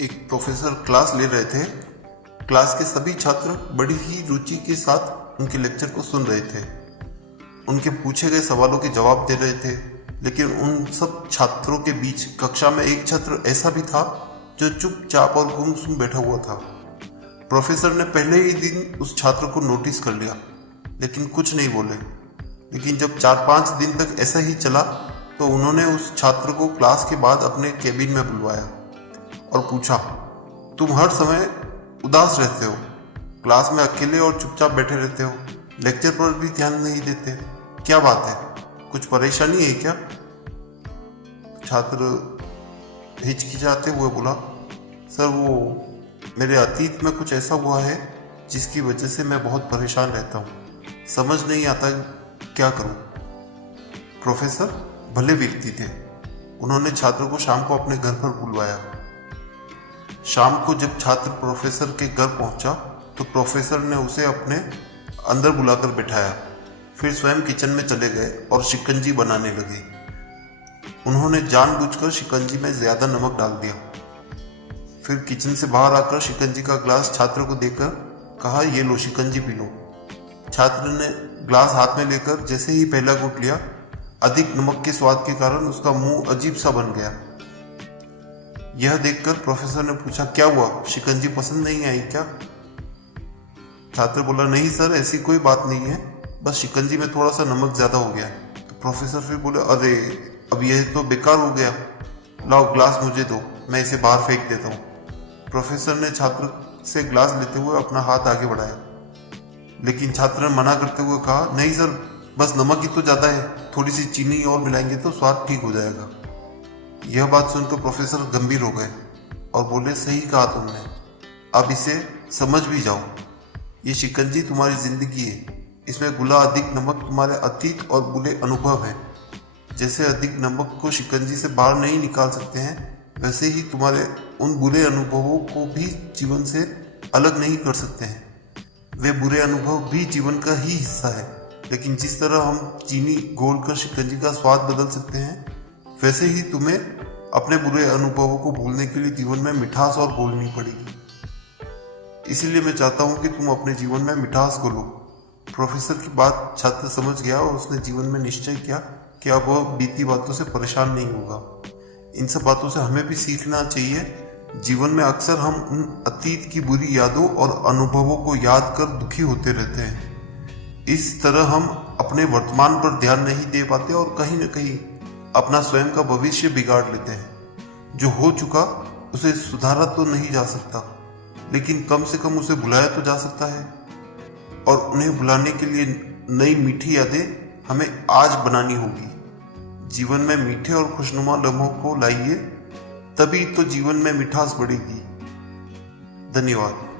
एक professor class ले रहे थे। क्लास के सभी छात्र बड़ी ही रुचि के साथ उनके लेक्चर को सुन रहे थे। उनके पूछे गए सवालों के जवाब दे रहे थे, लेकिन उन सब छात्रों के बीच कक्षा में एक छात्र ऐसा भी था जो चुपचाप और गुमसुम बैठा हुआ था। प्रोफेसर ने पहले ही दिन उस छात्र को नोटिस कर लिया, लेकिन कुछ नहीं बोले। लेकिन जब 4-5 दिन तक ऐसा ही चला तो उन्होंने उस छात्र को क्लास के बाद अपने केबिन में बुलवाया और पूछा, तुम हर समय उदास रहते हो, क्लास में अकेले और चुपचाप बैठे रहते हो, लेक्चर पर भी ध्यान नहीं देते, क्या बात है, कुछ परेशानी है क्या? छात्र हिचकिचाते हुए बोला, सर वो मेरे अतीत में कुछ ऐसा हुआ है जिसकी वजह से मैं बहुत परेशान रहता हूँ, समझ नहीं आता क्या करूँ। प्रोफेसर भले व्यक्ति थे। उन्होंने छात्र को शाम को अपने घर पर बुलवाया। शाम को जब छात्र प्रोफेसर के घर पहुंचा तो प्रोफेसर ने उसे अपने अंदर बुलाकर बिठाया। फिर स्वयं किचन में चले गए और शिकंजी बनाने लगे। उन्होंने जानबूझकर शिकंजी में ज्यादा नमक डाल दिया। फिर किचन से बाहर आकर शिकंजी का ग्लास छात्र को देकर कहा, ये लो शिकंजी पी लो। छात्र ने ग्लास हाथ में लेकर जैसे ही पहला घूंट लिया, अधिक नमक के स्वाद के कारण उसका मुंह अजीब सा बन गया। यह देखकर प्रोफेसर ने पूछा, क्या हुआ, शिकंजी पसंद नहीं आई क्या? छात्र बोला, नहीं सर, ऐसी कोई बात नहीं है, बस शिकंजी में थोड़ा सा नमक ज्यादा हो गया। तो प्रोफेसर फिर बोले, अरे अब यह तो बेकार हो गया, लाओ ग्लास मुझे दो, मैं इसे बाहर फेंक देता हूँ। प्रोफेसर ने छात्र से ग्लास लेते हुए अपना हाथ आगे बढ़ाया, लेकिन छात्र ने मना करते हुए कहा, नहीं सर, बस नमक ही तो ज्यादा है, थोड़ी सी चीनी और मिलाएंगे तो स्वाद ठीक हो जाएगा। यह बात सुनकर प्रोफेसर गंभीर हो गए और बोले, सही कहा तुमने, अब इसे समझ भी जाओ। ये शिकंजी तुम्हारी जिंदगी है, इसमें घुला अधिक नमक तुम्हारे अतीत और बुरे अनुभव है। जैसे अधिक नमक को शिकंजी से बाहर नहीं निकाल सकते हैं, वैसे ही तुम्हारे उन बुरे अनुभवों को भी जीवन से अलग नहीं कर सकते हैं। वे बुरे अनुभव भी जीवन का ही हिस्सा है, लेकिन जिस तरह हम चीनी घोलकर शिकंजी का स्वाद बदल सकते हैं, वैसे ही तुम्हें अपने बुरे अनुभवों को भूलने के लिए जीवन में मिठास और घोलनी पड़ेगी। इसीलिए मैं चाहता हूं कि तुम अपने जीवन में मिठास घोलो। प्रोफेसर की बात छात्र समझ गया और उसने जीवन में निश्चय किया कि अब वह बीती बातों से परेशान नहीं होगा। इन सब बातों से हमें भी सीखना चाहिए। जीवन में अक्सर हम उन अतीत की बुरी यादों और अनुभवों को याद कर दुखी होते रहते हैं। इस तरह हम अपने वर्तमान पर ध्यान नहीं दे पाते और कहीं न कहीं अपना स्वयं का भविष्य बिगाड़ लेते हैं। जो हो चुका उसे सुधारा तो नहीं जा सकता, लेकिन कम से कम उसे भुलाया तो जा सकता है। और उन्हें भुलाने के लिए नई मीठी यादें हमें आज बनानी होगी। जीवन में मीठे और खुशनुमा लम्हों को लाइए, तभी तो जीवन में मिठास बढ़ेगी। धन्यवाद।